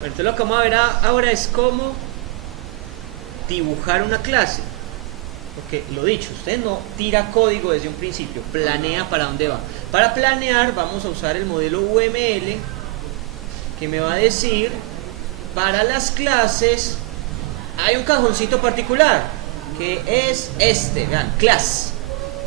Entonces lo que vamos a ver ahora es cómo dibujar una clase. Porque lo dicho, usted no tira código desde un principio, planea para dónde va. Para planear vamos a usar el modelo UML que me va a decir para las clases hay un cajoncito particular que es este, vean, class.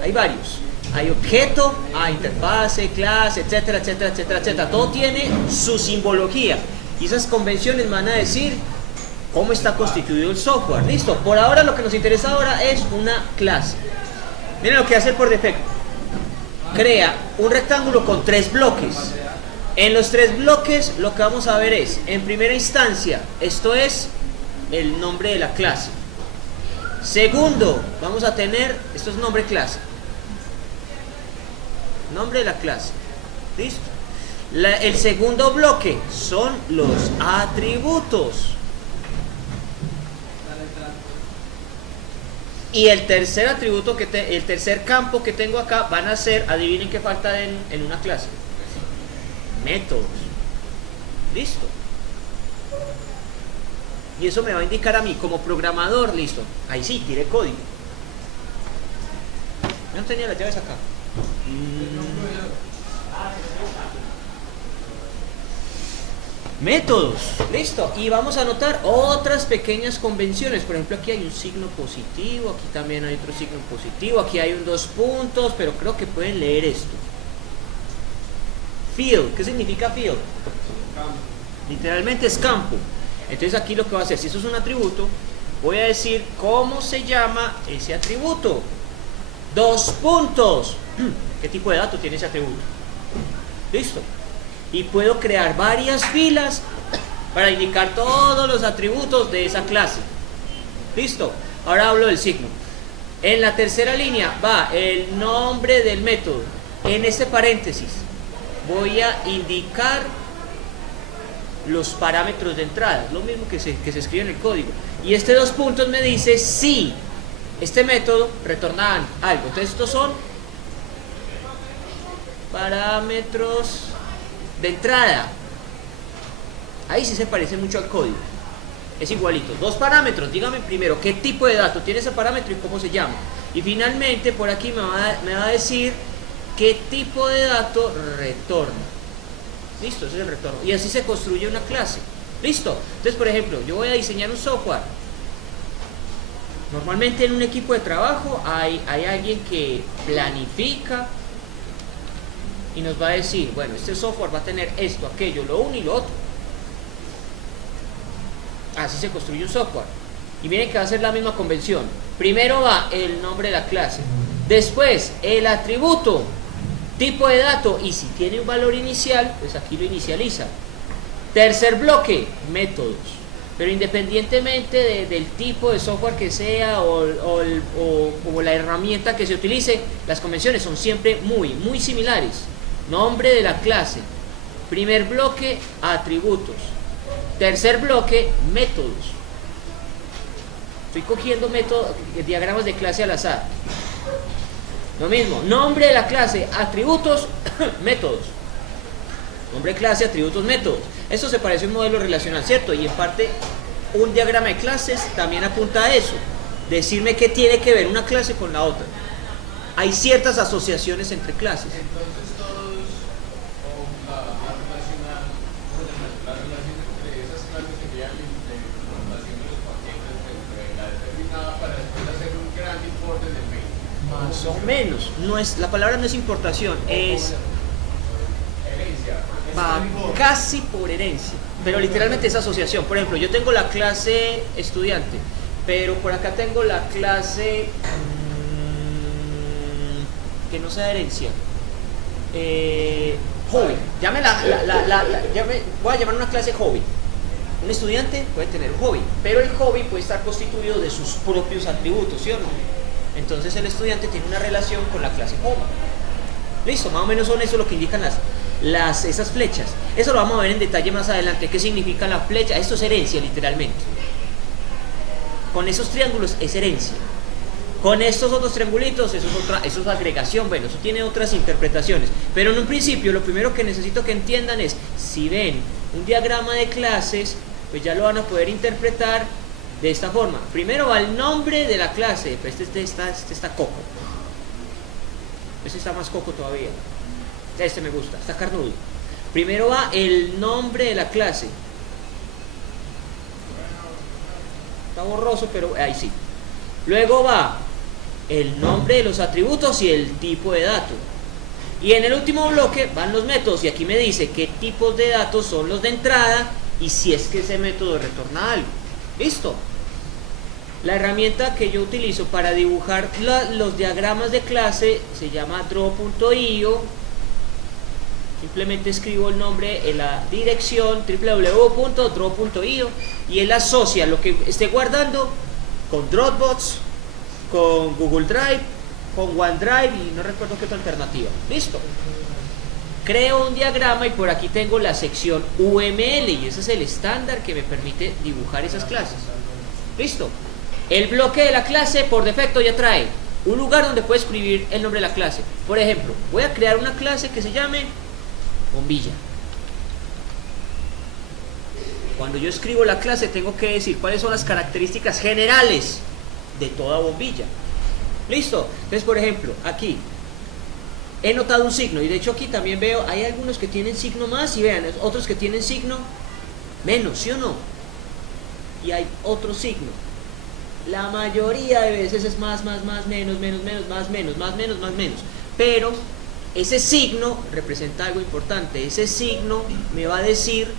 Hay varios. Hay objeto, hay interfase, clase, etcétera, etcétera, etcétera, etcétera. Todo tiene su simbología. Y esas convenciones van a decir cómo está constituido el software. Listo. Por ahora lo que nos interesa ahora es una clase. Miren lo que hace por defecto. Crea un rectángulo con 3 bloques. En los 3 bloques lo que vamos a ver es, en primera instancia, esto es el nombre de la clase. Segundo, vamos a tener, esto es nombre clase. Nombre de la clase. Listo. El segundo bloque son los atributos. Y el tercer atributo, el tercer campo que tengo acá van a ser, adivinen qué falta en una clase. Métodos. Listo. Y eso me va a indicar a mí como programador, listo. Ahí sí, tiré código. Yo no tenía las llaves acá. Métodos, listo. Y vamos a anotar otras pequeñas convenciones. Por ejemplo, aquí hay un signo positivo, aquí también hay otro signo positivo, aquí hay un 2 puntos, pero creo que pueden leer esto. Field, ¿qué significa field? Campo. Literalmente es campo. Entonces aquí lo que voy a hacer, si eso es un atributo, voy a decir cómo se llama ese atributo. 2 puntos. ¿Qué tipo de dato tiene ese atributo? Listo. Y puedo crear varias filas para indicar todos los atributos de esa clase. Listo. Ahora hablo del signo. En la tercera línea va el nombre del método. En este paréntesis voy a indicar los parámetros de entrada. Lo mismo que se escribe en el código. Y este 2 puntos me dice si este método retorna algo. Entonces estos son parámetros de entrada. Ahí sí se parece mucho al código. Es igualito. 2 parámetros. Dígame primero qué tipo de dato tiene ese parámetro y cómo se llama. Y finalmente por aquí me va a decir qué tipo de dato retorna. Listo, ese es el retorno. Y así se construye una clase. Listo. Entonces, por ejemplo, yo voy a diseñar un software. Normalmente en un equipo de trabajo hay alguien que planifica y nos va a decir, bueno, este software va a tener esto, aquello, lo uno y lo otro. Así se construye un software. Y miren que va a ser la misma convención. Primero va el nombre de la clase, después el atributo, tipo de dato, y si tiene un valor inicial, pues aquí lo inicializa. Tercer bloque, métodos. Pero independientemente del tipo de software que sea o la herramienta que se utilice, las convenciones son siempre muy similares. Nombre de la clase. Primer bloque, atributos. Tercer bloque, métodos. Estoy cogiendo diagramas de clase al azar. Lo mismo, nombre de la clase, atributos, métodos. Nombre de clase, atributos, métodos. Esto se parece a un modelo relacional, ¿cierto? Y en parte, un diagrama de clases también apunta a eso. Decirme qué tiene que ver una clase con la otra. Hay ciertas asociaciones entre clases. Entonces todos, la relación entre esas clases sería la implementación de los paquetes de la determinada para después hacer un gran importe del mail. Más o menos. La palabra no es importación, es Herencia. va casi por herencia, pero literalmente es asociación. Por ejemplo, yo tengo la clase estudiante, pero por acá tengo la clase que no sea herencia, hobby. Voy a llamar una clase hobby. Un estudiante puede tener un hobby, pero el hobby puede estar constituido de sus propios atributos, ¿sí o no? Entonces el estudiante tiene una relación con la clase hobby. Listo, más o menos son eso lo que indican esas flechas. Eso lo vamos a ver en detalle más adelante. ¿Qué significa la flecha? Esto es herencia, literalmente. Con esos triángulos es herencia. Con estos otros triangulitos, eso es agregación. Bueno, eso tiene otras interpretaciones. Pero en un principio, lo primero que necesito que entiendan es, si ven un diagrama de clases, pues ya lo van a poder interpretar de esta forma. Primero va el nombre de la clase, pues este está coco. Este está más coco todavía. Este me gusta, está carnudo. Primero va el nombre de la clase. Está borroso, pero ahí sí. Luego va el nombre de los atributos y el tipo de dato. Y en el último bloque van los métodos, y aquí me dice qué tipos de datos son los de entrada y si es que ese método retorna algo. Listo. La herramienta que yo utilizo para dibujar los diagramas de clase se llama draw.io. Simplemente escribo el nombre en la dirección www.draw.io y él asocia lo que esté guardando con Dropbox, con Google Drive, con OneDrive y no recuerdo qué otra alternativa. Listo. Creo un diagrama y por aquí tengo la sección UML y ese es el estándar que me permite dibujar esas clases. Listo. El bloque de la clase por defecto ya trae un lugar donde puedo escribir el nombre de la clase. Por ejemplo, voy a crear una clase que se llame bombilla. Cuando yo escribo la clase tengo que decir cuáles son las características generales de toda bombilla. Listo. Entonces, por ejemplo, aquí he notado un signo y de hecho aquí también veo, hay algunos que tienen signo más y vean, otros que tienen signo menos, ¿sí o no? Y hay otro signo. La mayoría de veces es más, menos, más, menos, más, menos, más, menos, más, menos. Pero ese signo representa algo importante. Ese signo me va a decir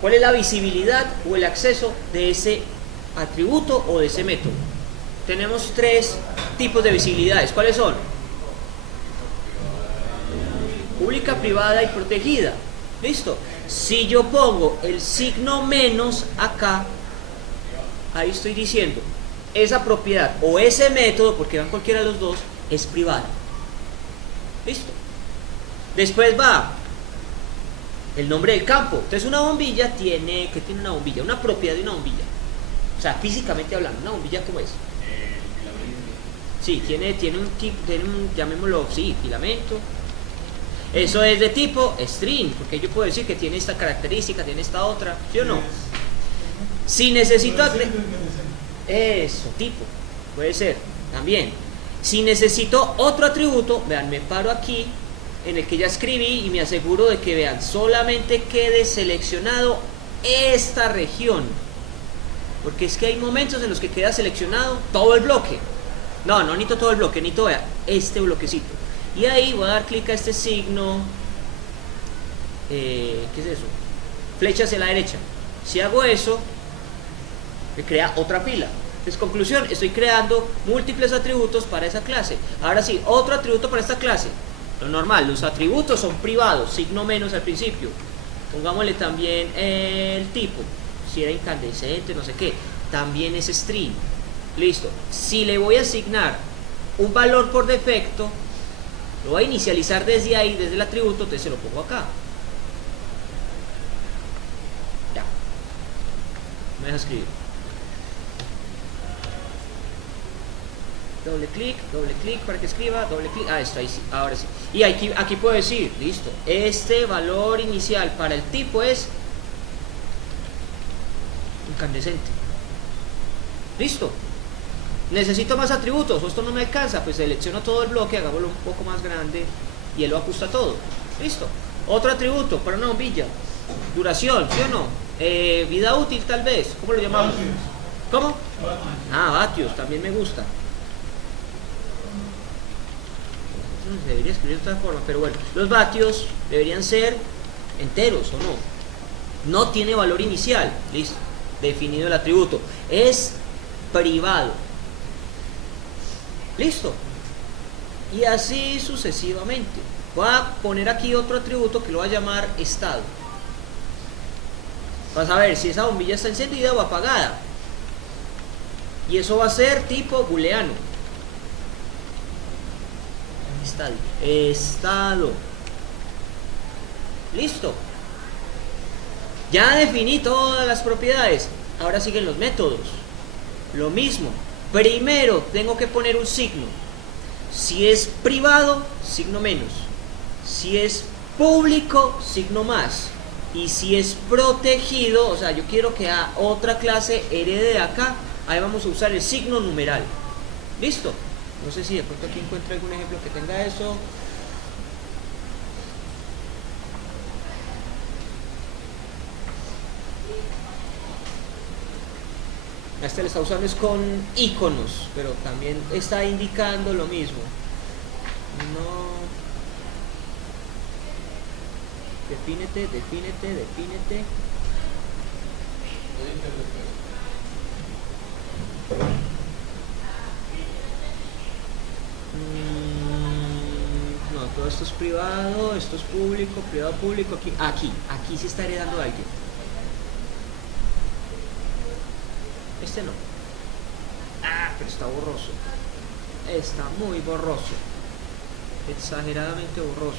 cuál es la visibilidad o el acceso de ese atributo o de ese método. Tenemos tres tipos de visibilidades. ¿Cuáles son? Pública, privada y protegida. ¿Listo? Si yo pongo el signo menos acá, ahí estoy diciendo, esa propiedad o ese método, porque van cualquiera de los dos, es privada. ¿Listo? Después va el nombre del campo. Entonces una bombilla tiene, ¿qué tiene una bombilla? Una propiedad de una bombilla. O sea, físicamente hablando, una bombilla ¿cómo es? Sí, tiene un, llamémoslo, sí, filamento. Eso es de tipo string, porque yo puedo decir que tiene esta característica, tiene esta otra, ¿sí o no? Si necesito eso, tipo, puede ser, también. Si necesito otro atributo, vean, me paro aquí, en el que ya escribí y me aseguro de que vean, solamente quede seleccionado esta región. Porque es que hay momentos en los que queda seleccionado todo el bloque. No necesito todo el bloque, necesito, vean, este bloquecito. Y ahí voy a dar clic a este signo, ¿qué es eso? Flecha hacia la derecha. Si hago eso, me crea otra fila. Entonces, conclusión, estoy creando múltiples atributos para esa clase. Ahora sí, otro atributo para esta clase. Lo normal, los atributos son privados, signo menos al principio. Pongámosle también el tipo, si era incandescente, no sé qué. También es string. Listo. Si le voy a asignar un valor por defecto, lo voy a inicializar desde ahí, desde el atributo, entonces se lo pongo acá. Ya. Me deja escribir. Doble clic para que escriba, doble clic, esto ahí sí, ahora sí. Y aquí puedo decir, listo, este valor inicial para el tipo es incandescente. Listo. Necesito más atributos, o esto no me alcanza, pues selecciono todo el bloque, hagámoslo un poco más grande y él lo ajusta todo. Listo. Otro atributo para una bombilla. Duración, ¿sí o no? Vida útil tal vez, ¿cómo lo llamamos? ¿Cómo? Vatios, también me gusta. Se debería escribir de otra forma, pero bueno, los vatios deberían ser enteros o no. No tiene valor inicial, listo, definido el atributo. Es privado. Listo. Y así sucesivamente. Voy a poner aquí otro atributo que lo voy a llamar estado. Vas a ver si esa bombilla está encendida o apagada. Y eso va a ser tipo booleano. Estado. Listo. Ya definí todas las propiedades. Ahora siguen los métodos. Lo mismo. Primero tengo que poner un signo. Si es privado, signo menos. Si es público, signo más. Y si es protegido, o sea, yo quiero que a otra clase herede de acá, ahí vamos a usar el signo numeral. ¿Listo? No sé si de pronto aquí encuentro algún ejemplo que tenga eso. Este le está usando es con iconos, pero también está indicando lo mismo. No. Defínete. No, todo esto es privado, esto es público, privado, público. Aquí se está heredando a alguien. Este no. Pero está borroso. Está muy borroso. Exageradamente borroso.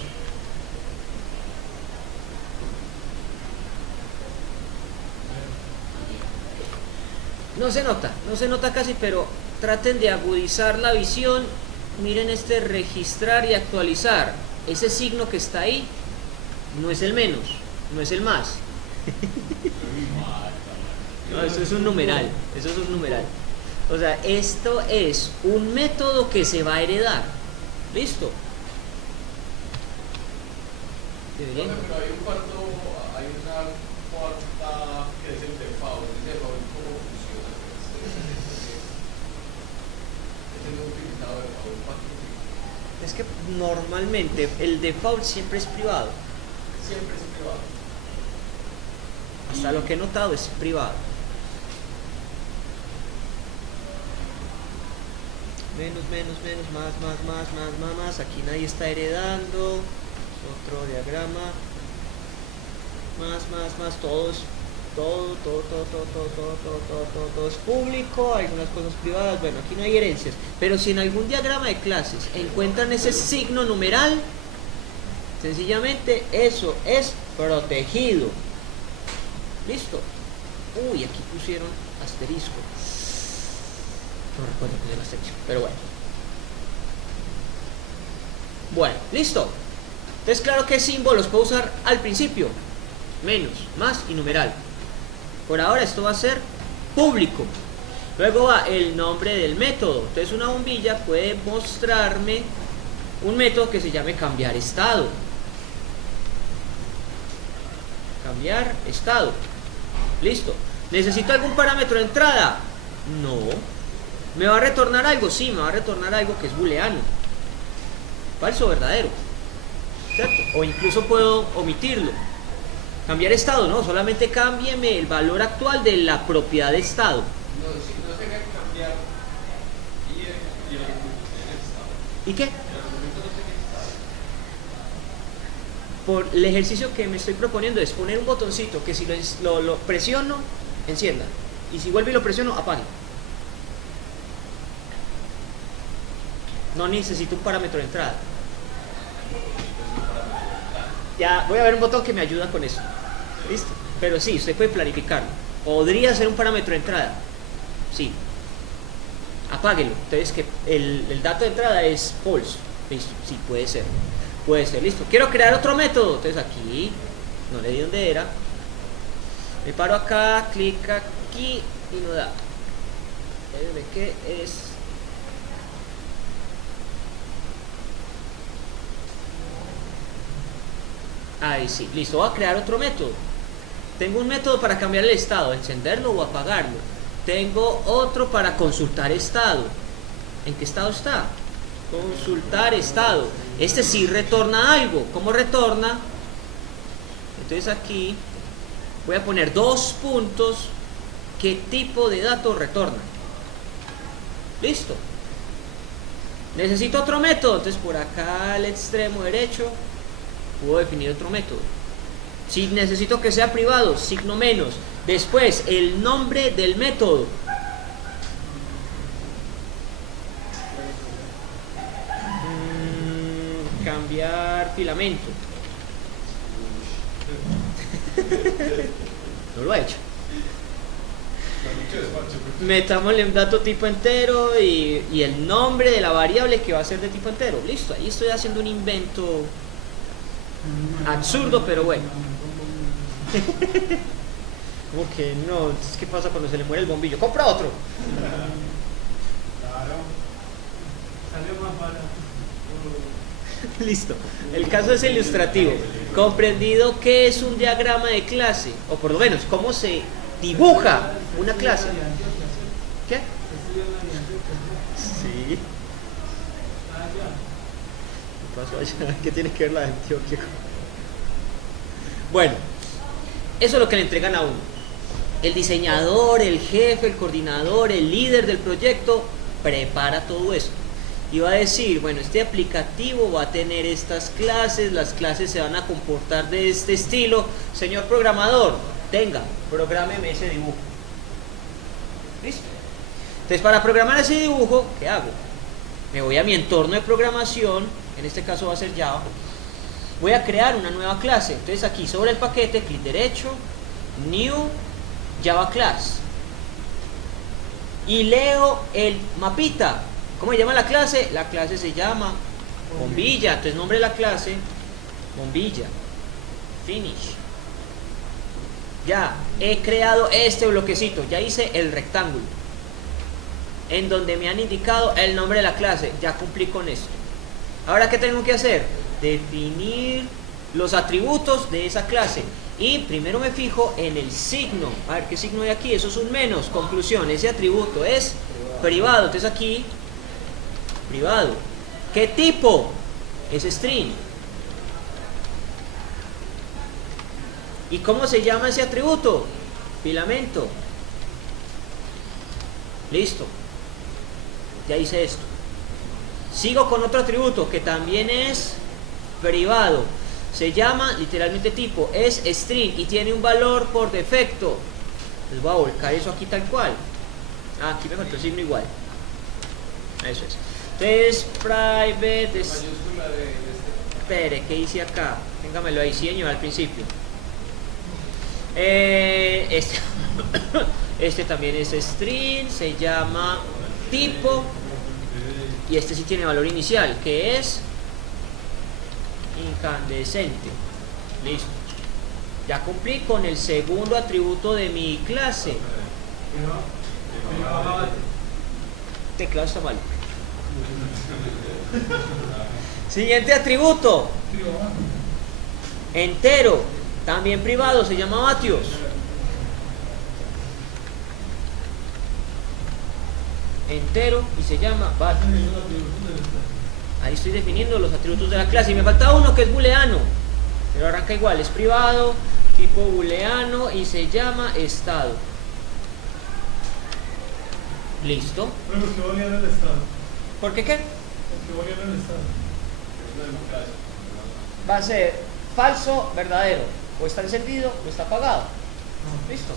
No se nota casi, pero traten de agudizar la visión. Miren este registrar y actualizar. Ese signo que está ahí no es el menos, no es el más. No, eso es un numeral. O sea, esto es un método que se va a heredar. ¿Listo? Pero hay una cuarta que es el default. ¿El default cómo funciona? Es el utilizado de default. Es que normalmente el default siempre es privado. Siempre es privado. Hasta lo que he notado es privado. Menos, más. Aquí nadie está heredando. Otro diagrama. Más. Todo es público. Algunas cosas privadas. Bueno, aquí no hay herencias. Pero si en algún diagrama de clases encuentran ese signo numeral, sencillamente eso es protegido. ¿Listo? Uy, aquí pusieron asterisco. No recuerdo que es el asterisco, pero bueno. Bueno, listo. Entonces, claro que símbolos puedo usar al principio. Menos, más y numeral. Por ahora esto va a ser público. Luego va el nombre del método. Entonces una bombilla puede mostrarme un método que se llame cambiar estado. Cambiar estado. Listo. ¿Necesito algún parámetro de entrada? No. ¿Me va a retornar algo? Sí, me va a retornar algo que es booleano. Falso o verdadero. ¿Cierto? O incluso puedo omitirlo. Cambiar estado, no, solamente cámbieme el valor actual de la propiedad de estado. No, si no se debe cambiar y el estado. ¿Y qué? El argumento no se debe estado. Por el ejercicio que me estoy proponiendo es poner un botoncito que si lo presiono, encienda. Y si vuelvo y lo presiono, apague. No necesito un parámetro de entrada. Ya voy a ver un botón que me ayuda con eso. ¿Listo? Pero sí, usted puede planificarlo. Podría ser un parámetro de entrada. Sí. Apáguelo. Entonces que el dato de entrada es false. Listo. Sí, puede ser. Puede ser. Listo. Quiero crear otro método. Entonces aquí, no le di dónde era. Me paro acá, clic aquí y no da. ¿De qué es? Ahí sí, listo, voy a crear otro método. Tengo un método para cambiar el estado, encenderlo o apagarlo. Tengo otro para consultar estado. ¿En qué estado está? Consultar estado. Este sí retorna algo. ¿Cómo retorna? Entonces aquí voy a poner 2 puntos. ¿Qué tipo de datos retorna? Listo. Necesito otro método. Entonces por acá al extremo derecho puedo definir otro método. Si necesito que sea privado, signo menos. Después, el nombre del método. Cambiar filamento. No lo he hecho. Metámosle un dato tipo entero y el nombre de la variable que va a ser de tipo entero. Listo, ahí estoy haciendo un invento absurdo, pero bueno. Como que no, entonces, ¿qué pasa cuando se le muere el bombillo? ¡Compra otro! Claro. Salió más barato. Listo. El caso es ilustrativo. Comprendido qué es un diagrama de clase, o por lo menos cómo se dibuja una clase. ¿Qué? Sí. ¿Qué pasó allá? ¿Qué tiene que ver la de Antioquia? Bueno, eso es lo que le entregan a uno. El diseñador, el jefe, el coordinador, el líder del proyecto prepara todo eso. Y va a decir, bueno, este aplicativo va a tener estas clases, las clases se van a comportar de este estilo. Señor programador, tenga, prográmeme ese dibujo. ¿Listo? Entonces, para programar ese dibujo, ¿qué hago? Me voy a mi entorno de programación, en este caso va a ser Java. Voy a crear una nueva clase. Entonces aquí sobre el paquete, clic derecho, New Java Class. Y leo el mapita. ¿Cómo se llama la clase? La clase se llama bombilla. Entonces nombre de la clase, bombilla. Finish. Ya he creado este bloquecito. Ya hice el rectángulo en donde me han indicado el nombre de la clase. Ya cumplí con esto. Ahora, ¿qué tengo que hacer? Definir los atributos de esa clase. Y primero me fijo en el signo. A ver, ¿qué signo hay aquí? Eso es un menos. Conclusión, ese atributo es privado. Entonces aquí, privado. ¿Qué tipo? Es string. ¿Y cómo se llama ese atributo? Filamento. Listo. Ya hice esto. Sigo con otro atributo que también es privado. Se llama literalmente tipo, es string y tiene un valor por defecto. Les voy a volcar eso aquí tal cual. Ah, aquí me faltó el signo igual. Eso es. Entonces, private. Mayúscula de Espere, ¿qué hice acá? Téngamelo ahí, sí, señor, al principio. Este también es string, se llama tipo. Y este sí tiene valor inicial, que es incandescente. Listo. Ya cumplí con el segundo atributo de mi clase. Teclado está mal. Siguiente atributo. Entero. También privado, se llama vatios. Entero y se llama vatios. Ahí estoy definiendo los atributos de la clase. Y me falta uno que es booleano. Pero arranca igual, es privado, tipo booleano y se llama estado. ¿Listo? Bueno, ¿por qué valía en el estado? ¿Por qué qué? ¿Por qué valía en el estado? Va a ser falso, verdadero. O está encendido o está apagado. ¿Listo?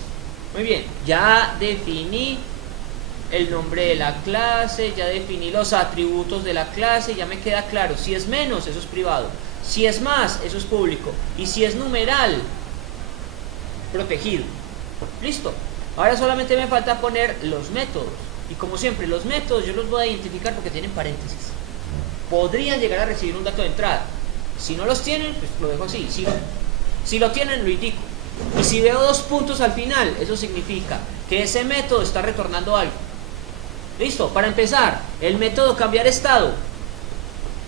Muy bien. Ya definí el nombre de la clase, ya definí los atributos de la clase, ya me queda claro. Si es menos, eso es privado. Si es más, eso es público. Y si es numeral, protegido. Listo. Ahora solamente me falta poner los métodos. Y como siempre, los métodos yo los voy a identificar porque tienen paréntesis. Podrían llegar a recibir un dato de entrada. Si no los tienen, pues lo dejo así. Si lo tienen, lo indico. Y si veo dos puntos al final, eso significa que ese método está retornando algo. Listo. Para empezar, el método cambiar estado.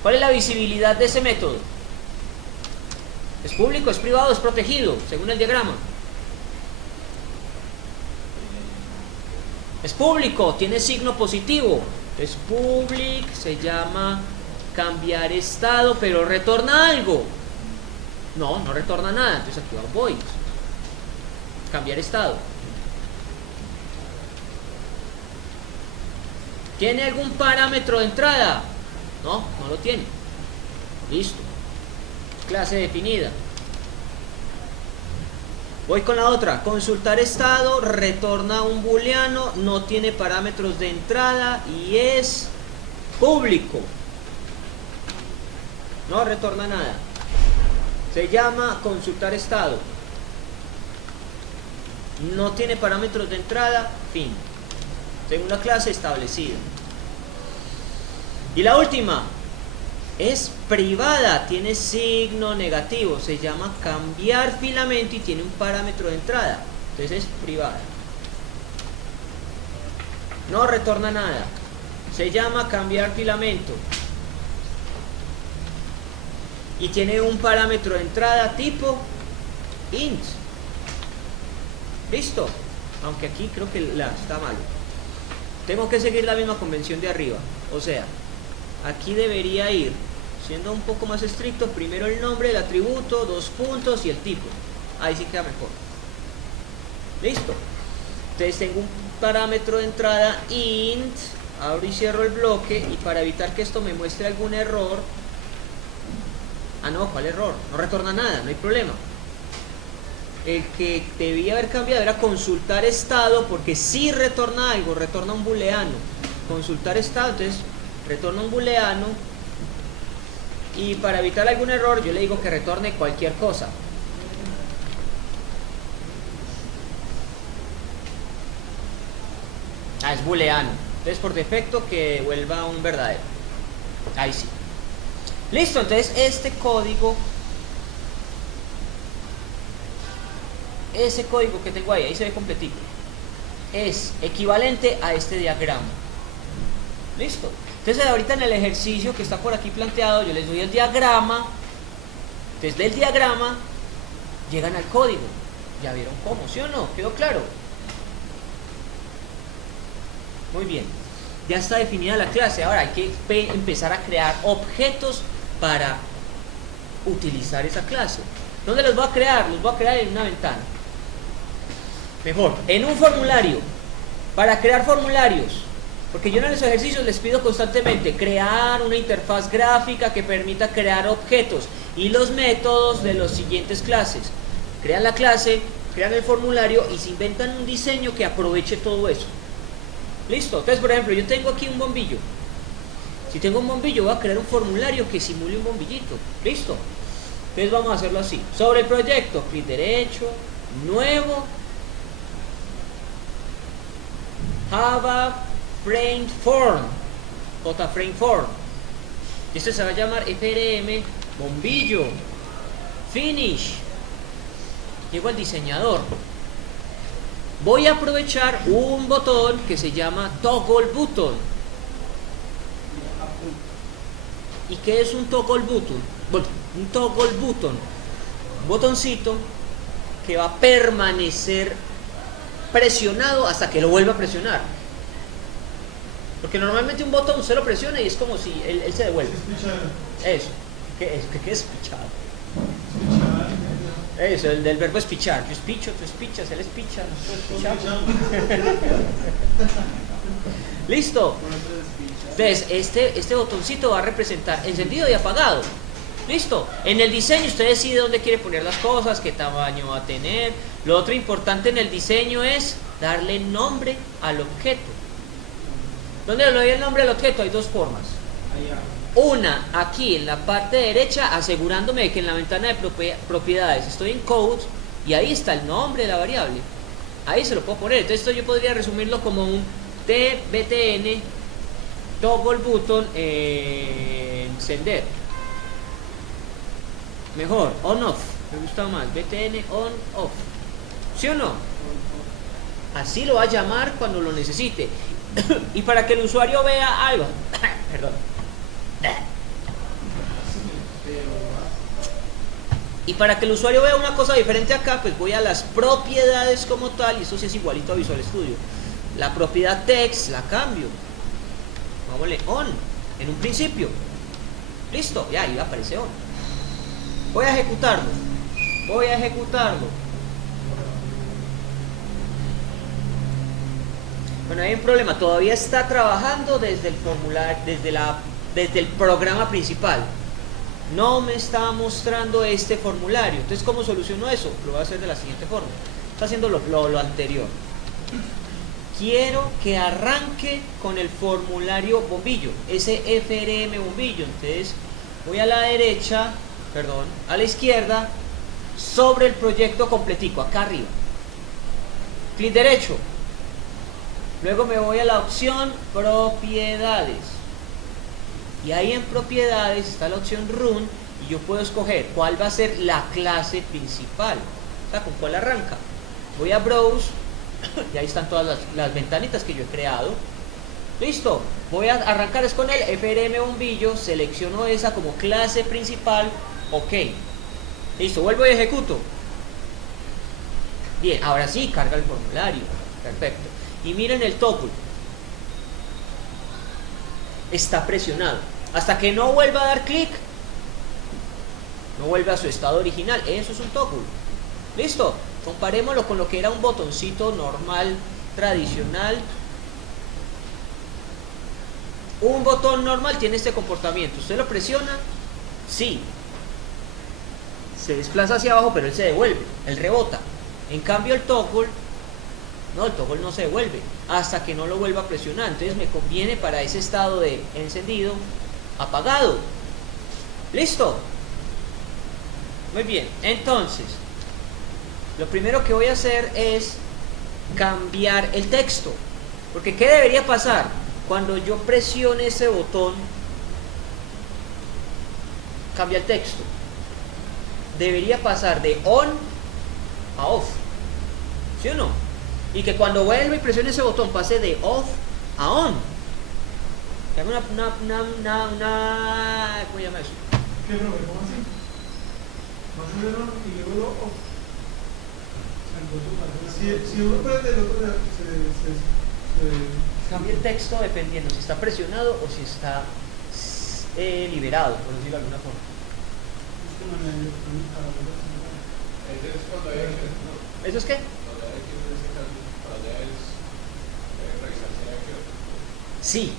¿Cuál es la visibilidad de ese método? ¿Es público, es privado, es protegido? Según el diagrama. Es público, tiene signo positivo. Es public, se llama cambiar estado, pero retorna algo. No, no retorna nada. Entonces aquí va void. Cambiar estado. ¿Tiene algún parámetro de entrada? No, no lo tiene. Listo. Clase definida. Voy con la otra. Consultar estado, retorna un booleano, no tiene parámetros de entrada y es público. No retorna nada. Se llama consultar estado. No tiene parámetros de entrada, fin. Según la clase establecida. Y la última, es privada, tiene signo negativo, se llama cambiar filamento y tiene un parámetro de entrada, entonces es privada. No retorna nada, se llama cambiar filamento y tiene un parámetro de entrada tipo int. Listo, aunque aquí creo que está mal. Tengo que seguir la misma convención de arriba, o sea, aquí debería ir, siendo un poco más estricto, primero el nombre del atributo, 2 puntos y el tipo. Ahí sí queda mejor. Listo. Entonces tengo un parámetro de entrada int, abro y cierro el bloque, y para evitar que esto me muestre algún error, no, ¿cuál error? No retorna nada, no hay problema. El que debía haber cambiado era consultar estado, porque si retorna algo, retorna un booleano. Consultar estado, entonces retorna un booleano, y para evitar algún error yo le digo que retorne cualquier cosa. Es booleano, entonces por defecto que devuelva un verdadero. Ahí sí. Listo, entonces este código, ese código que tengo ahí se ve completito, es equivalente a este diagrama. Listo. Entonces ahorita en el ejercicio que está por aquí planteado, yo les doy el diagrama. Desde el diagrama llegan al código. ¿Ya vieron cómo? ¿Sí o no? ¿Quedó claro? Muy bien. Ya está definida la clase. Ahora hay que empezar a crear objetos para utilizar esa clase. ¿Dónde los voy a crear? Los voy a crear en una ventana. Mejor, en un formulario. Para crear formularios, porque yo en los ejercicios les pido constantemente crear una interfaz gráfica que permita crear objetos y los métodos de las siguientes clases. Crean la clase, crean el formulario y se inventan un diseño que aproveche todo eso. Listo. Entonces, por ejemplo, yo tengo aquí un bombillo. Si tengo un bombillo, voy a crear un formulario que simule un bombillito. Listo. Entonces vamos a hacerlo así. Sobre el proyecto, clic derecho, nuevo, Java Frame Form, JFrame Form. Este se va a llamar FRM bombillo. Finish. Llego al diseñador. Voy a aprovechar un botón que se llama Toggle Button. ¿Y qué es un Toggle Button? Bueno, un Toggle Button, un botoncito que va a permanecer presionado hasta que lo vuelva a presionar. Porque normalmente un botón usted lo presiona y es como si él se devuelve. Eso. ¿Qué es pichado? Eso, el del verbo espichar. Yo espicho, tú espichas, él espicha, nosotros espichamos. Listo. Entonces, este botoncito va a representar encendido y apagado. Listo. En el diseño usted decide dónde quiere poner las cosas, qué tamaño va a tener. Lo otro importante en el diseño es darle nombre al objeto. ¿Dónde le doy el nombre al objeto? Hay dos formas. Una, aquí en la parte derecha, asegurándome de que en la ventana de propiedades estoy en code y ahí está el nombre de la variable. Ahí se lo puedo poner. Entonces esto yo podría resumirlo como un tbtn toggle button encender. Mejor, on off. Me gusta más. btn on off. ¿Sí o no? Así lo va a llamar cuando lo necesite. Y para que el usuario vea algo. Perdón. Y para que el usuario vea una cosa diferente acá, pues voy a las propiedades como tal, y eso sí es igualito a Visual Studio. La propiedad text la cambio. Vámonos on, en un principio. Listo, ya ahí aparece on. Voy a ejecutarlo. Bueno, hay un problema, todavía está trabajando desde el formulario, desde el programa principal. No me está mostrando este formulario. Entonces, ¿cómo soluciono eso? Lo voy a hacer de la siguiente forma. Está haciendo lo anterior. Quiero que arranque con el formulario bombillo, ese FRM bombillo. Entonces, voy a la derecha, a la izquierda, sobre el proyecto completico, acá arriba. Clic derecho. Luego me voy a la opción propiedades. Y ahí en propiedades está la opción run y yo puedo escoger cuál va a ser la clase principal, o sea, con cuál arranca. Voy a browse y ahí están todas las ventanitas que yo he creado. Listo, voy a arrancar es con el FRM bombillo, selecciono esa como clase principal, ok. Listo, vuelvo y ejecuto. Bien, ahora sí, carga el formulario, perfecto. Y miren el toggle, está presionado. Hasta que no vuelva a dar clic, no vuelve a su estado original. Eso es un toggle. Listo, comparémoslo con lo que era un botoncito normal, tradicional. Un botón normal tiene este comportamiento. Usted lo presiona, sí, se desplaza hacia abajo, pero él se devuelve, él rebota. En cambio el toggle no se devuelve hasta que no lo vuelva a presionar. Entonces me conviene para ese estado de encendido, apagado. Listo. Muy bien, entonces lo primero que voy a hacer es cambiar el texto, porque ¿qué debería pasar? Cuando yo presione ese botón, cambia el texto. Debería pasar de on a off, ¿sí o no? Y que cuando vuelva y presione ese botón pase de off a on. Que haga una ¿cómo se llama eso? ¿Qué, profe? ¿Cómo así? Va a subir on y luego lo off. Si uno prende el otro se Cambia el texto dependiendo si está presionado o si está liberado, por decirlo de alguna forma. Ese es cuando hay acciones, ¿no? ¿Eso es qué? Cuando hay acciones en ese caso, cuando es revisar si hay acciones. Sí,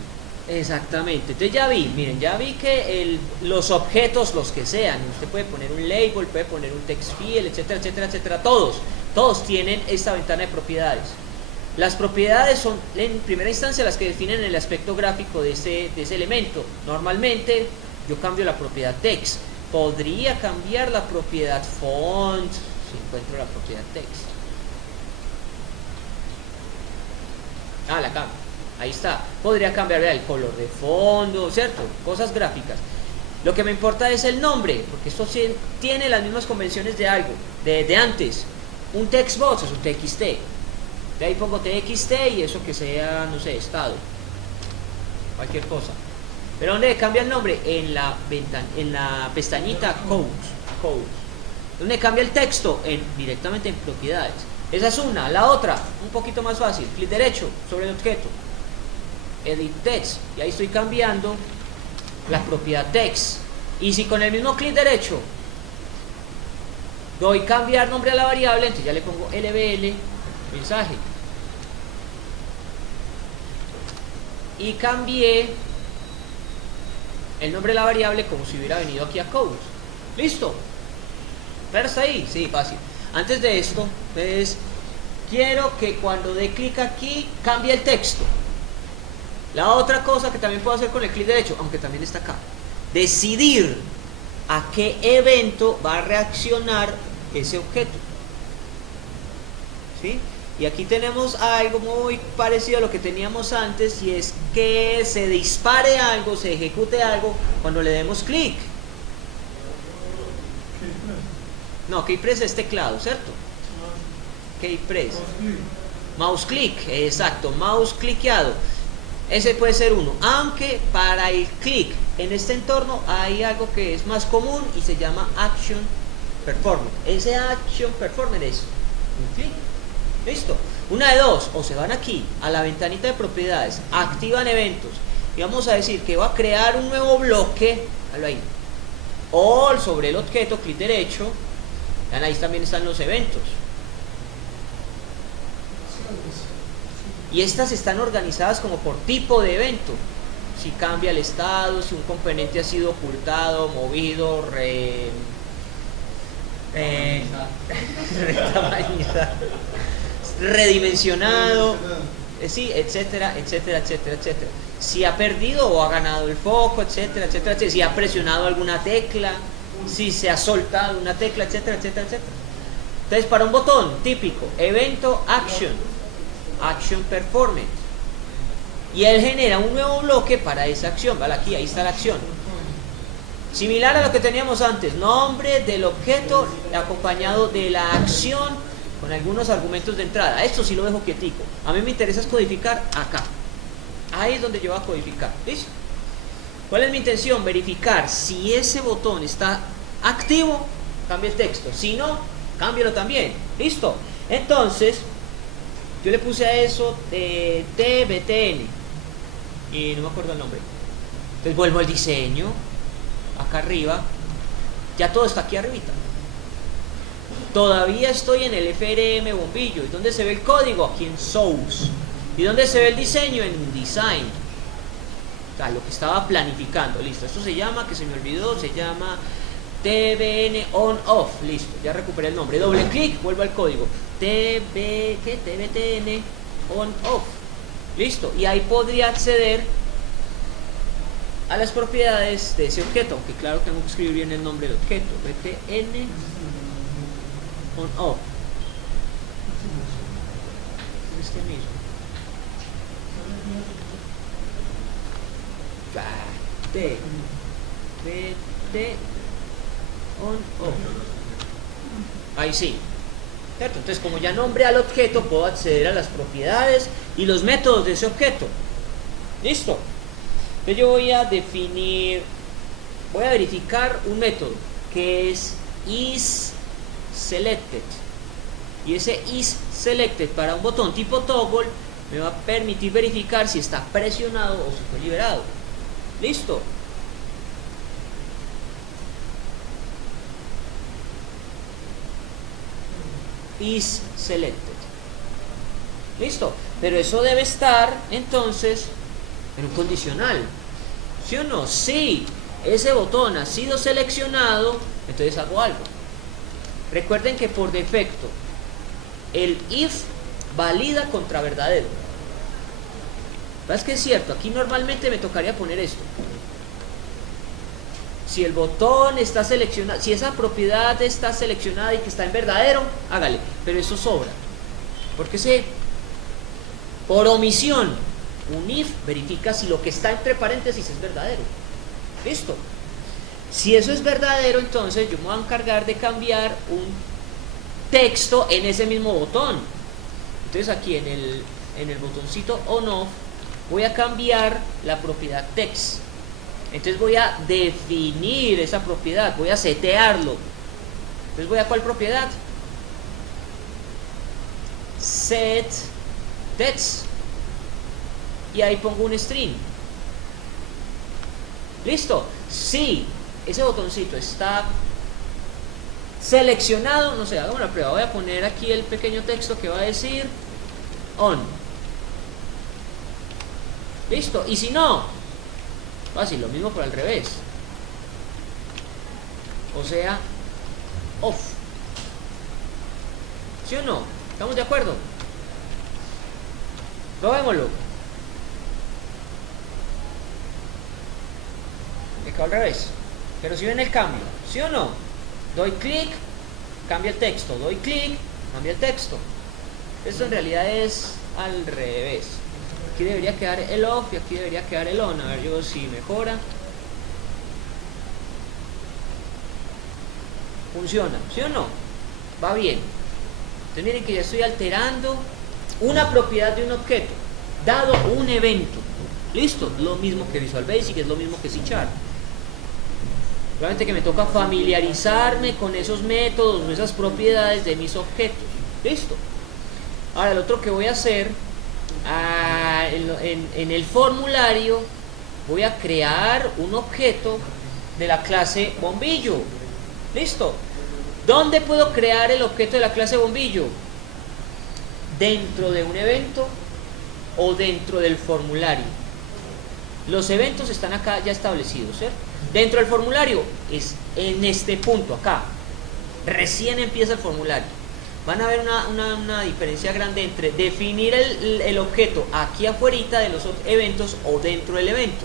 exactamente. Entonces ya vi, miren, ya vi que los objetos, los que sean, usted puede poner un label, puede poner un text field, etcétera, etcétera, etcétera, todos tienen esta ventana de propiedades. Las propiedades son en primera instancia las que definen el aspecto gráfico de ese elemento. Normalmente yo cambio la propiedad text. Podría cambiar la propiedad font si encuentro la propiedad text. La cambio. Ahí está. Podría cambiar el color de fondo, ¿cierto? Cosas gráficas. Lo que me importa es el nombre, porque esto tiene las mismas convenciones de algo, de antes. Un text box es un txt. De ahí pongo txt y eso que sea, no sé, estado. Cualquier cosa. ¿Pero dónde cambia el nombre? En la pestañita codes. ¿Dónde cambia el texto? Directamente en propiedades. Esa es una. La otra, un poquito más fácil. Clic derecho sobre el objeto. Edit text. Y ahí estoy cambiando la propiedad text. Y si con el mismo clic derecho doy cambiar nombre a la variable, entonces ya le pongo lbl mensaje. Y cambié el nombre de la variable como si hubiera venido aquí a codes. Listo. Pero está ahí, sí, fácil. Antes de esto, pues quiero que cuando dé clic aquí cambie el texto. La otra cosa que también puedo hacer con el clic derecho, aunque también está acá, decidir a qué evento va a reaccionar ese objeto. ¿Sí? Y aquí tenemos algo muy parecido a lo que teníamos antes, y es que se dispare algo, se ejecute algo cuando le demos clic. No, keypress es teclado, ¿cierto? Keypress. Mouse click, exacto, mouse cliqueado. Ese puede ser uno, aunque para el clic en este entorno hay algo que es más común y se llama Action Performer. Ese Action Performer es un clic. Listo. Una de dos, o se van aquí a la ventanita de propiedades, activan eventos y vamos a decir que va a crear un nuevo bloque, ahí, o sobre el objeto, clic derecho, vean, ahí también están los eventos. Y estas están organizadas como por tipo de evento. Si cambia el estado, si un componente ha sido ocultado, movido, redimensionado, sí, etcétera, etcétera, etcétera, etcétera. Si ha perdido o ha ganado el foco, etcétera, etcétera, etcétera. Si ha presionado alguna tecla, si se ha soltado una tecla, etcétera, etcétera, etcétera. Entonces, para un botón típico, evento action, action performance. y él genera un nuevo bloque para esa acción, ¿vale? Aquí, ahí está la acción. Similar a lo que teníamos antes, nombre del objeto acompañado de la acción con algunos argumentos de entrada. Esto sí lo dejo quietico. A mí me interesa es codificar acá. Ahí es donde yo voy a codificar. ¿Listo? ¿Cuál es mi intención? Verificar si ese botón está activo, cambia el texto. Si no, cámbialo también. ¿Listo? Entonces, yo le puse a eso TBTN y no me acuerdo el nombre. Entonces vuelvo al diseño, acá arriba, ya todo está aquí arribita. Todavía estoy en el FRM bombillo. ¿Y dónde se ve el código? Aquí en Source. ¿Y dónde se ve el diseño? En Design. O sea, lo que estaba planificando. Listo, esto se llama, que se me olvidó, se llama TBN On Off. Listo, ya recuperé el nombre. Doble clic, vuelvo al código. TBTN On Off. Listo, y ahí podría acceder a las propiedades de ese objeto, aunque claro tengo que escribir bien el nombre del objeto. BTN On Off. Este mismo. T BT On Off. Ahí sí. ¿Cierto? Entonces, como ya nombré al objeto, puedo acceder a las propiedades y los métodos de ese objeto. ¿Listo? Entonces yo voy a definir, voy a verificar un método que es isSelected. Y ese isSelected para un botón tipo toggle me va a permitir verificar si está presionado o si fue liberado. ¿Listo? isSelected. ¿Listo? Pero eso debe estar entonces en un condicional. ¿Sí o no? Si ese botón ha sido seleccionado, entonces hago algo. Recuerden que por defecto el if valida contra verdadero. ¿Ves que es cierto? Aquí normalmente me tocaría poner esto. Si el botón está seleccionado, si esa propiedad está seleccionada y que está en verdadero, hágale. Pero eso sobra. Porque por omisión, un if verifica si lo que está entre paréntesis es verdadero. ¿Listo? Si eso es verdadero, entonces yo me voy a encargar de cambiar un texto en ese mismo botón. Entonces aquí en el botoncito on off voy a cambiar la propiedad text. Entonces voy a definir esa propiedad, voy a setearlo. Entonces voy a ¿cuál propiedad? Set text. Y ahí pongo un string. ¿Listo? Si ese botoncito está seleccionado, no sé, hagamos la prueba. Voy a poner aquí el pequeño texto que va a decir on. ¿Listo? Y si no, fácil, lo mismo por al revés. O sea, off. ¿Sí o no? ¿Estamos de acuerdo? Probémoslo. Me quedó al revés. Pero si ven el cambio, ¿sí o no? Doy clic, cambia el texto. Doy clic, cambia el texto. Esto en realidad es al revés. Aquí debería quedar el off y aquí debería quedar el on. A ver yo si mejora. Funciona, ¿sí o no? Va bien. Entonces miren que ya estoy alterando una propiedad de un objeto dado un evento. Listo, lo mismo que Visual Basic, es lo mismo que C#. Realmente que me toca familiarizarme con esos métodos, con esas propiedades de mis objetos. Listo. Ahora lo otro que voy a hacer, en el formulario voy a crear un objeto de la clase bombillo. Listo. ¿Dónde puedo crear el objeto de la clase bombillo? Dentro de un evento o dentro del formulario. Los eventos están acá ya establecidos, ¿cierto? Dentro del formulario es en este punto acá. Recién empieza el formulario. Van a ver una diferencia grande entre definir el objeto aquí afuera de los eventos o dentro del evento.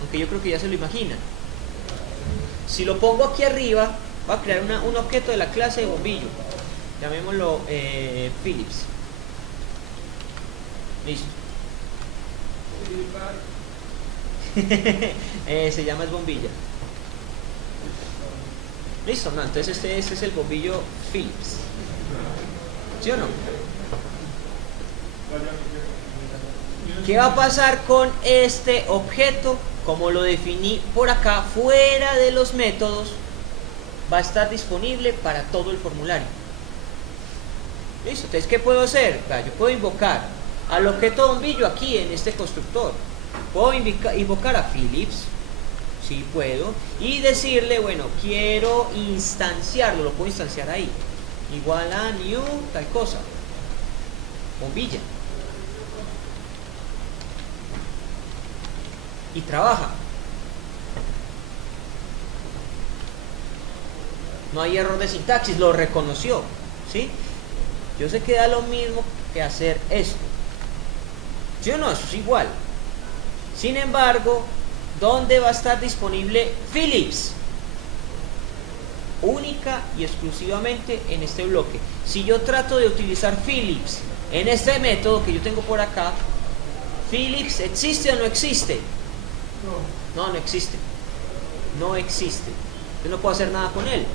Aunque yo creo que ya se lo imaginan. Si lo pongo aquí arriba, va a crear un objeto de la clase de bombillo. Llamémoslo Philips. Listo. Se llama es bombilla. Listo, no, entonces este es el bombillo Philips. ¿Sí o no? ¿Qué va a pasar con este objeto? Como lo definí por acá, fuera de los métodos, va a estar disponible para todo el formulario. Listo, entonces ¿qué puedo hacer? Yo puedo invocar al objeto bombillo aquí en este constructor. Puedo invocar a Philips, sí puedo, y decirle, bueno, quiero instanciarlo, lo puedo instanciar ahí, igual a new tal cosa, bombilla, y trabaja. No hay error de sintaxis, lo reconoció, ¿sí? Yo sé que da lo mismo que hacer esto, ¿sí o no? Eso es igual. Sin embargo, ¿dónde va a estar disponible Philips? Única y exclusivamente en este bloque. Si yo trato de utilizar Philips en este método que yo tengo por acá, ¿Philips existe o no existe? No existe. No existe. Yo no puedo hacer nada con él.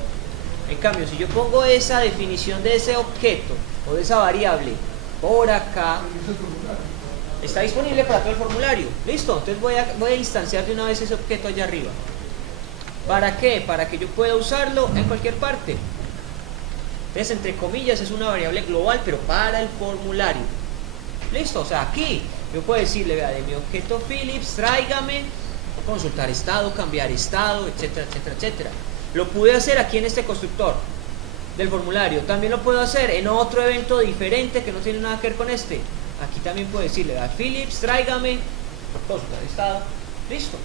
En cambio, si yo pongo esa definición de ese objeto o de esa variable por acá, está disponible para todo el formulario. Listo, entonces voy a instanciar de una vez ese objeto allá arriba. ¿Para qué? Para que yo pueda usarlo en cualquier parte. Entonces, entre comillas, es una variable global, pero para el formulario. Listo, o sea, aquí yo puedo decirle, vea, de mi objeto Philips, tráigame, consultar estado, cambiar estado, etcétera, etcétera, etcétera. Lo pude hacer aquí en este constructor del formulario. También lo puedo hacer en otro evento diferente que no tiene nada que ver con este. Aquí también puedo decirle a Philips, tráigame, consultar estado, listo.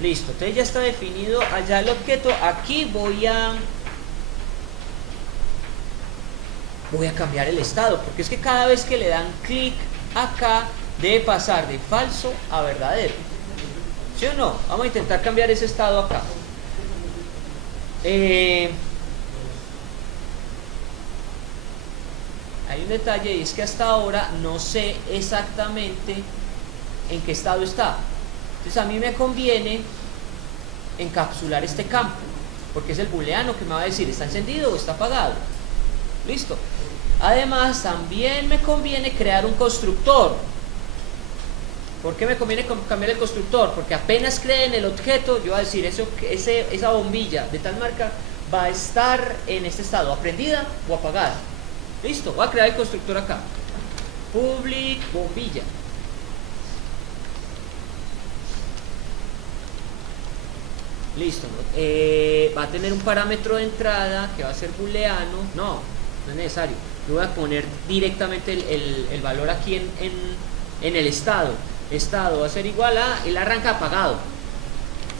Listo, entonces ya está definido allá el objeto. Aquí voy a cambiar el estado, porque es que cada vez que le dan clic acá, debe pasar de falso a verdadero. ¿Sí o no? Vamos a intentar cambiar ese estado acá. Hay un detalle y es que hasta ahora no sé exactamente en qué estado está. Entonces a mí me conviene encapsular este campo, porque es el booleano que me va a decir está encendido o está apagado. Listo. Además también me conviene crear un constructor. ¿Por qué me conviene cambiar el constructor? Porque apenas creen el objeto, yo voy a decir esa bombilla de tal marca va a estar en este estado, aprendida o apagada. Listo, voy a crear el constructor acá. Public bombilla. Listo. Va a tener un parámetro de entrada que va a ser booleano. No es necesario. Yo voy a poner directamente el valor aquí en el estado. Estado va a ser igual a el arranca apagado.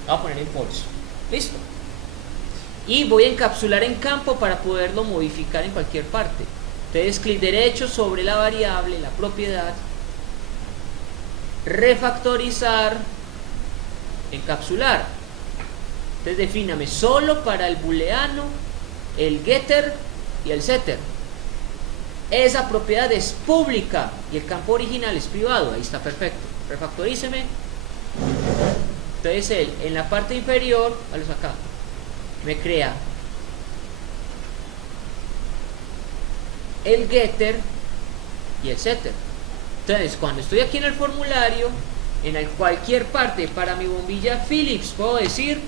Voy a poner en false. Listo. Y voy a encapsular en campo para poderlo modificar en cualquier parte. Entonces, clic derecho sobre la variable, la propiedad, refactorizar, encapsular. Entonces, defíname solo para el booleano, el getter y el setter. Esa propiedad es pública y el campo original es privado. Ahí está perfecto. Refactoríceme. Entonces, él en la parte inferior, vamos acá, me crea el getter y el setter. Entonces, cuando estoy aquí en el formulario, en cualquier parte para mi bombilla Philips, puedo decir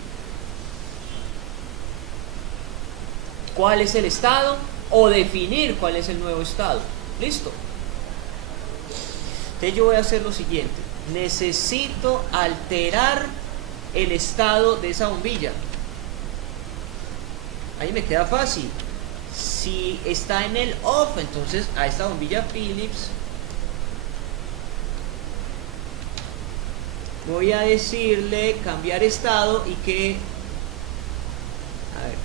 cuál es el estado o definir cuál es el nuevo estado. Listo. Entonces yo voy a hacer lo siguiente. Necesito alterar el estado de esa bombilla. Ahí me queda fácil. Si está en el off, entonces a esta bombilla Philips voy a decirle cambiar estado y que, a ver,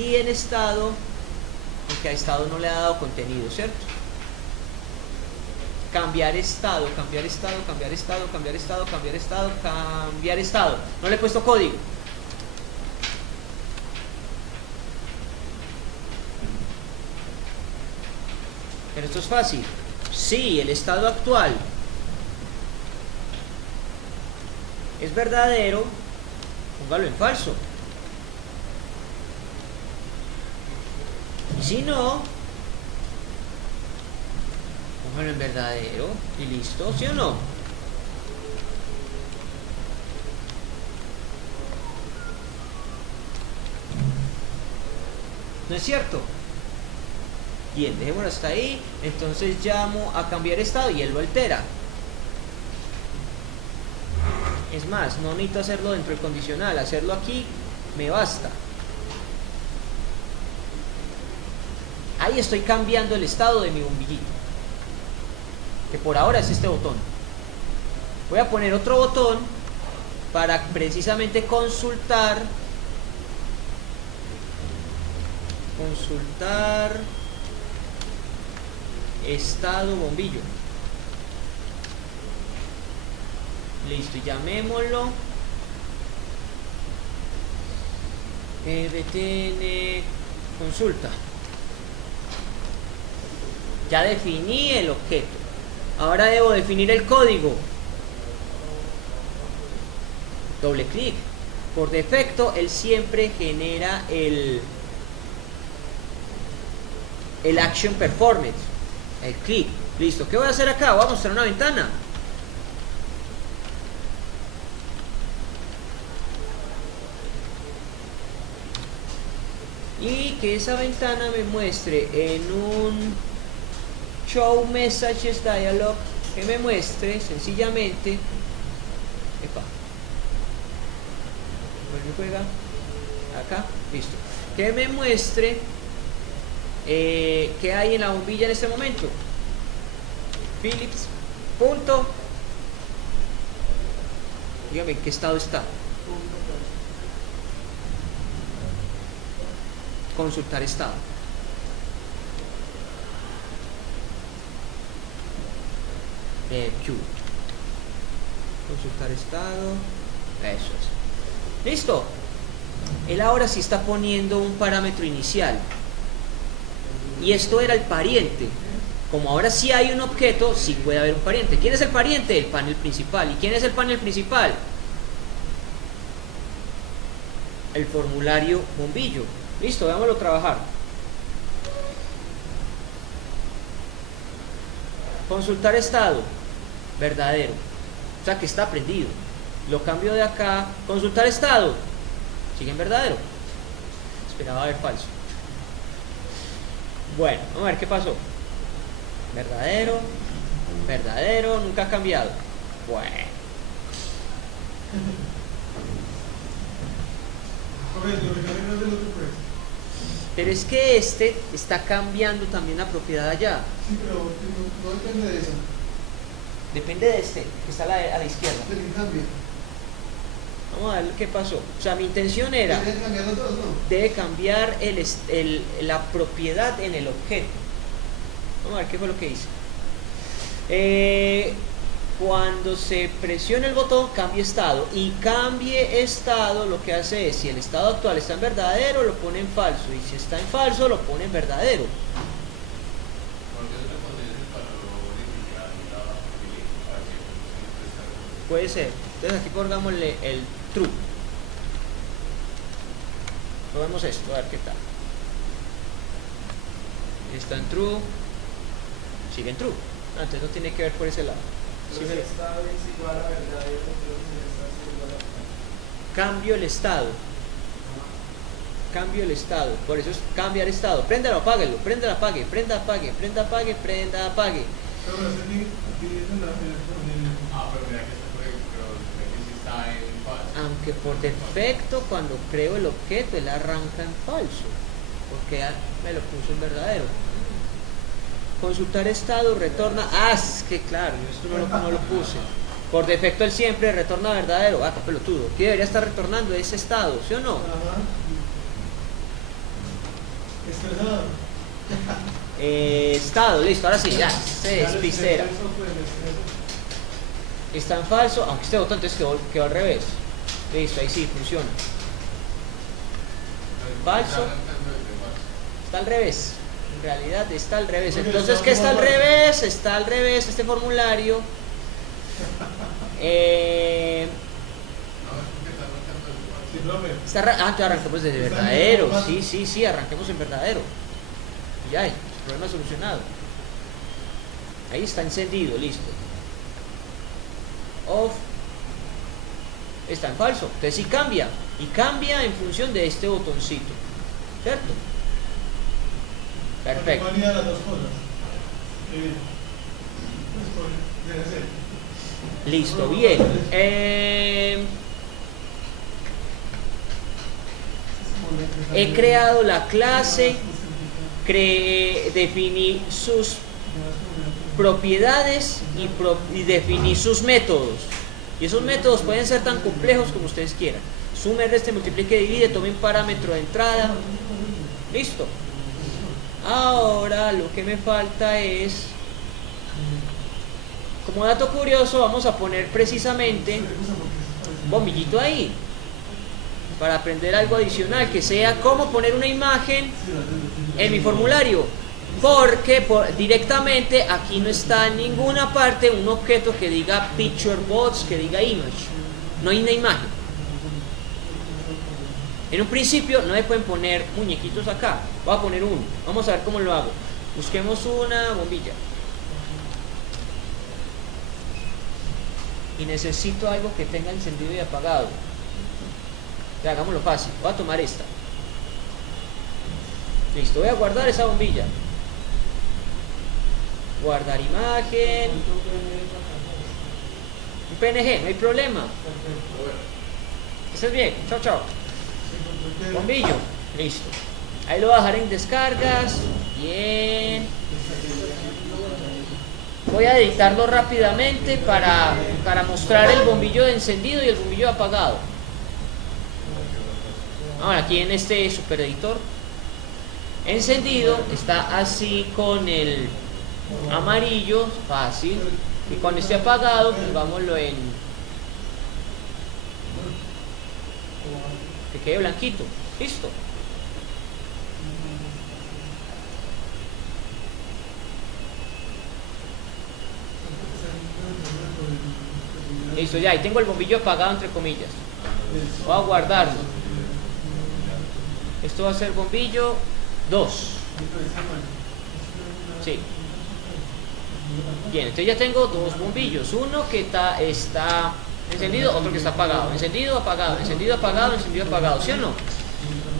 y en estado, porque a estado no le ha dado contenido, ¿cierto? Cambiar estado, cambiar estado, cambiar estado, cambiar estado, cambiar estado, cambiar estado. No le he puesto código. Pero esto es fácil. Sí, el estado actual es verdadero, póngalo en falso. Y si no, póngalo en verdadero y listo, ¿sí o no? ¿No es cierto? Bien, dejémoslo hasta ahí. Entonces llamo a cambiar estado y él lo altera. Es más, no necesito hacerlo dentro del condicional, hacerlo aquí me basta. Ahí estoy cambiando el estado de mi bombillito, que por ahora es este botón. Voy a poner otro botón para precisamente consultar estado bombillo. Listo, y llamémoslo btn consulta. Ya definí el objeto. Ahora debo definir el código. Doble clic. Por defecto, él siempre genera el action performance, el clic. Listo. ¿Qué voy a hacer acá? Voy a mostrar una ventana. Y que esa ventana me muestre en un show messages dialog, que me muestre sencillamente, juega acá, listo, que me muestre qué hay en la bombilla en este momento. Philips punto, dígame en qué estado está. Consultar estado. Q. Consultar estado. Eso es. Listo. Él ahora sí está poniendo un parámetro inicial. Y esto era el pariente. Como ahora sí hay un objeto, sí puede haber un pariente. ¿Quién es el pariente? El panel principal. ¿Y quién es el panel principal? El formulario bombillo. Listo, veámoslo trabajar. Consultar estado. Verdadero. O sea que está prendido. Lo cambio de acá. Consultar estado. Sigue en verdadero. Esperaba ver falso. Bueno, vamos a ver qué pasó. Verdadero. Verdadero. Nunca ha cambiado. Bueno. Pero es que este está cambiando también la propiedad allá. Sí, pero no depende de eso. Depende de este, que está a la izquierda. Vamos a ver qué pasó. O sea, mi intención era... ¿Debe cambiar los dos, no? Debe cambiar la propiedad en el objeto. Vamos a ver qué fue lo que hice. Cuando se presiona el botón, cambie estado. Y cambie estado, lo que hace es, si el estado actual está en verdadero, lo pone en falso. Y si está en falso, lo pone en verdadero. Puede ser. Entonces aquí pongámosle el true. Probemos esto, a ver qué tal. Está en true. Sigue en true. Antes no tiene que ver por ese lado. Sí, cambio el estado. Cambio el estado. Por eso es cambiar estado. Préndalo, apáguelo. Prenda, apague. Prenda, apague. Prenda, apague. Prenda, apague. Pero aquí en la pero mira que sí está en falso. Aunque por defecto, cuando creo el objeto, él arranca en falso. Porque me lo puso en verdadero. Consultar estado, retorna. Ah, es que claro, esto no lo puse. Por defecto él siempre retorna verdadero. Ah, qué pelotudo. ¿Qué debería estar retornando ese estado? ¿Sí o no? Estresado. Estado, listo, ahora sí, ya, se despistera. Está en falso, aunque este botón entonces quedó al revés. Listo, ahí sí, funciona. Falso. Está al revés. En realidad está al revés. Entonces, ¿qué está al revés? Está al revés este formulario. Sí, profe. Entonces arranquemos desde verdadero. Sí, arranquemos en verdadero. Ya, el problema solucionado. Ahí está encendido, listo. Off. Está en falso. Entonces sí cambia. Y cambia en función de este botoncito. ¿Cierto? Perfecto. ¿Cuál de las dos cosas? Pues, debe ser. Listo, bien. He creado la clase, definí sus propiedades y definí sus métodos. Y esos métodos pueden ser tan complejos como ustedes quieran. Sume, reste, multiplique, divide, tome un parámetro de entrada. Listo. Ahora lo que me falta es, como dato curioso, vamos a poner precisamente un bombillito ahí para aprender algo adicional, que sea cómo poner una imagen en mi formulario, porque directamente aquí no está en ninguna parte un objeto que diga picture box, que diga image, no hay una imagen. En un principio no me pueden poner muñequitos acá, voy a poner uno, vamos a ver cómo lo hago. Busquemos una bombilla y necesito algo que tenga encendido y apagado. Ya, hagámoslo fácil, voy a tomar esta. Listo, voy a guardar esa bombilla. Guardar imagen. Un PNG, no hay problema. Estés bien, chao, chao. Bombillo, listo. Ahí lo voy a dejar en descargas. Bien. Voy a editarlo rápidamente para mostrar el bombillo de encendido y el bombillo de apagado. Ahora aquí en este super editor encendido está así con el amarillo, fácil, y cuando esté apagado pongámoslo en que quede blanquito, listo. Listo, ya, y tengo el bombillo apagado entre comillas. Voy a guardarlo. Esto va a ser bombillo 2. Sí. Bien, entonces ya tengo dos bombillos. Uno que está encendido, otro que está apagado. Encendido, apagado, encendido, apagado, encendido, apagado. ¿Sí o no?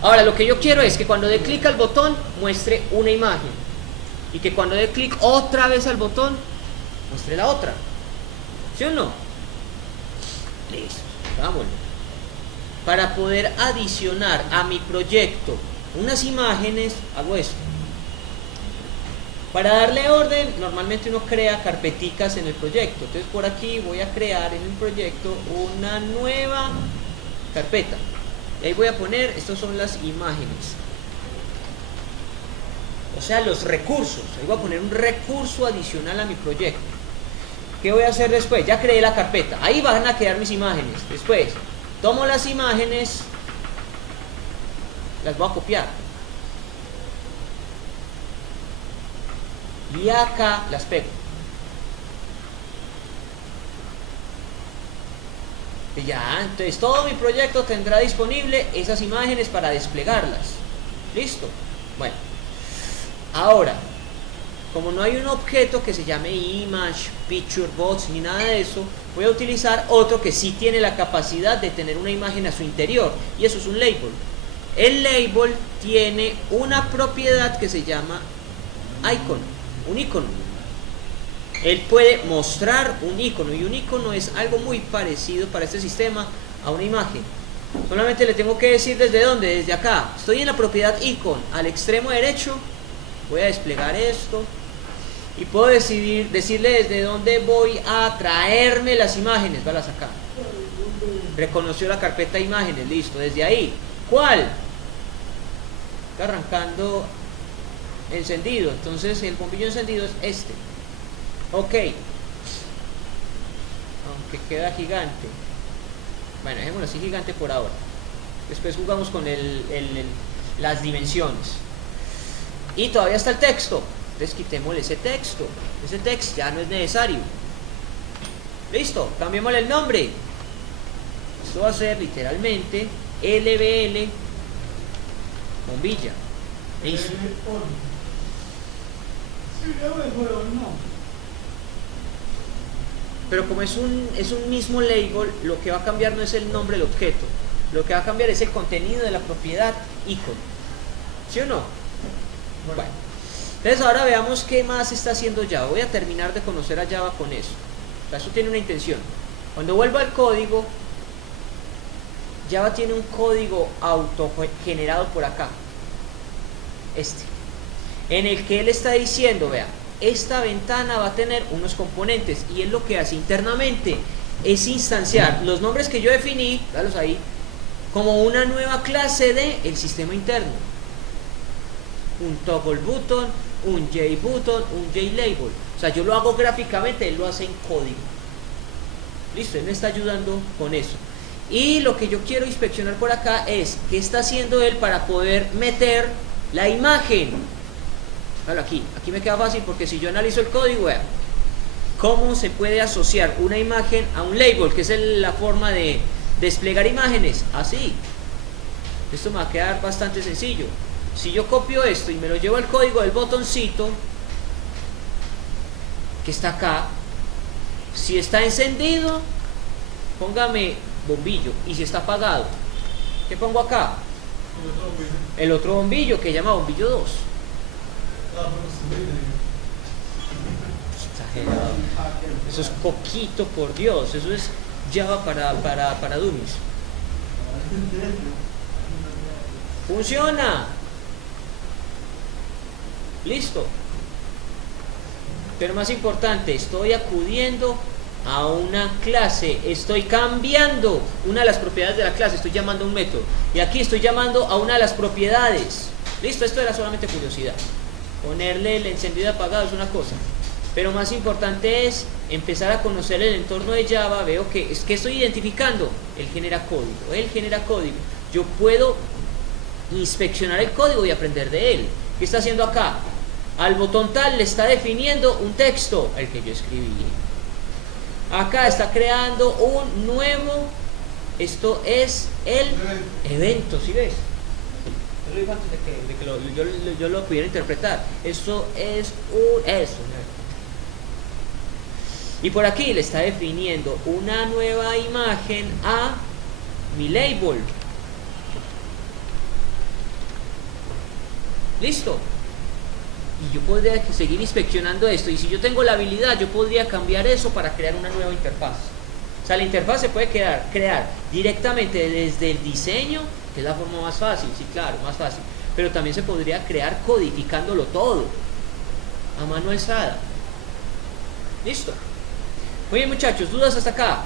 Ahora, lo que yo quiero es que cuando dé clic al botón, muestre una imagen. Y que cuando dé clic otra vez al botón, muestre la otra. ¿Sí o no? Listo. Vámonos. Para poder adicionar a mi proyecto unas imágenes, hago esto. Para darle orden, normalmente uno crea carpeticas en el proyecto. Entonces por aquí voy a crear en el proyecto una nueva carpeta. Y ahí voy a poner, estas son las imágenes. O sea, los recursos. Ahí voy a poner un recurso adicional a mi proyecto. ¿Qué voy a hacer después? Ya creé la carpeta. Ahí van a quedar mis imágenes. Después, tomo las imágenes, las voy a copiar. Y acá las pego. Y ya, entonces todo mi proyecto tendrá disponible esas imágenes para desplegarlas. ¿Listo? Bueno, ahora, como no hay un objeto que se llame image, picture box ni nada de eso, voy a utilizar otro que sí tiene la capacidad de tener una imagen a su interior, y eso es un label. El label tiene una propiedad que se llama icon, un icono. Él puede mostrar un icono, y un icono es algo muy parecido para este sistema a una imagen. Solamente le tengo que decir desde dónde, desde acá. Estoy en la propiedad icon, al extremo derecho, voy a desplegar esto. Y puedo decirle desde dónde voy a traerme las imágenes. Válas acá. Reconoció la carpeta de imágenes, listo, desde ahí. ¿Cuál? Está arrancando encendido, entonces el bombillo encendido es este. Ok. Aunque queda gigante. Bueno, dejémoslo así gigante por ahora. Después jugamos con las dimensiones. Y todavía está el texto. Entonces quitémosle ese texto. Ese texto ya no es necesario. Listo, cambiémosle el nombre. Esto va a ser literalmente LBL bombilla. Listo. Sí, yo me acuerdo, no. Pero como es un mismo label, lo que va a cambiar no es el nombre del objeto. Lo que va a cambiar es el contenido de la propiedad icon. ¿Sí o no? Bueno. Entonces ahora veamos qué más está haciendo Java. Voy a terminar de conocer a Java con eso. O sea, eso tiene una intención. Cuando vuelva al código, Java tiene un código autogenerado por acá. En el que él está diciendo, vea, esta ventana va a tener unos componentes y él lo que hace internamente es instanciar los nombres que yo definí, dalos ahí, como una nueva clase del sistema interno. Un toggle button, un JButton, un JLabel. O sea, yo lo hago gráficamente, él lo hace en código. Listo, él me está ayudando con eso. Y lo que yo quiero inspeccionar por acá es qué está haciendo él para poder meter la imagen. Claro, aquí me queda fácil porque si yo analizo el código, vean cómo se puede asociar una imagen a un label, que es la forma de desplegar imágenes. Así. Esto me va a quedar bastante sencillo. Si yo copio esto y me lo llevo al código del botoncito que está acá, si está encendido, póngame bombillo, y si está apagado, ¿qué pongo acá? El otro bombillo que se llama bombillo 2. Exagerado. Eso es poquito, por Dios. Eso es Java para dummies. Funciona. Listo. Pero más importante, estoy acudiendo a una clase, estoy cambiando una de las propiedades de la clase, estoy llamando a un método. Y aquí estoy llamando a una de las propiedades. Listo, esto era solamente curiosidad. Ponerle el encendido y apagado es una cosa. Pero más importante es empezar a conocer el entorno de Java. Veo que estoy identificando. Él genera código. Yo puedo inspeccionar el código y aprender de él. ¿Qué está haciendo acá? Al botón tal le está definiendo un texto, el que yo escribí. Acá está creando un nuevo, esto es el evento, ¿sí ves? Yo lo digo antes de que yo lo pudiera interpretar. Esto es eso. Y por aquí le está definiendo una nueva imagen a mi label. Listo. Y yo podría seguir inspeccionando esto. Y si yo tengo la habilidad, yo podría cambiar eso para crear una nueva interfaz. O sea, la interfaz se puede crear directamente desde el diseño, que es la forma más fácil, sí, claro, más fácil. Pero también se podría crear codificándolo todo, a mano alzada. Listo. Muy bien, muchachos, ¿dudas hasta acá?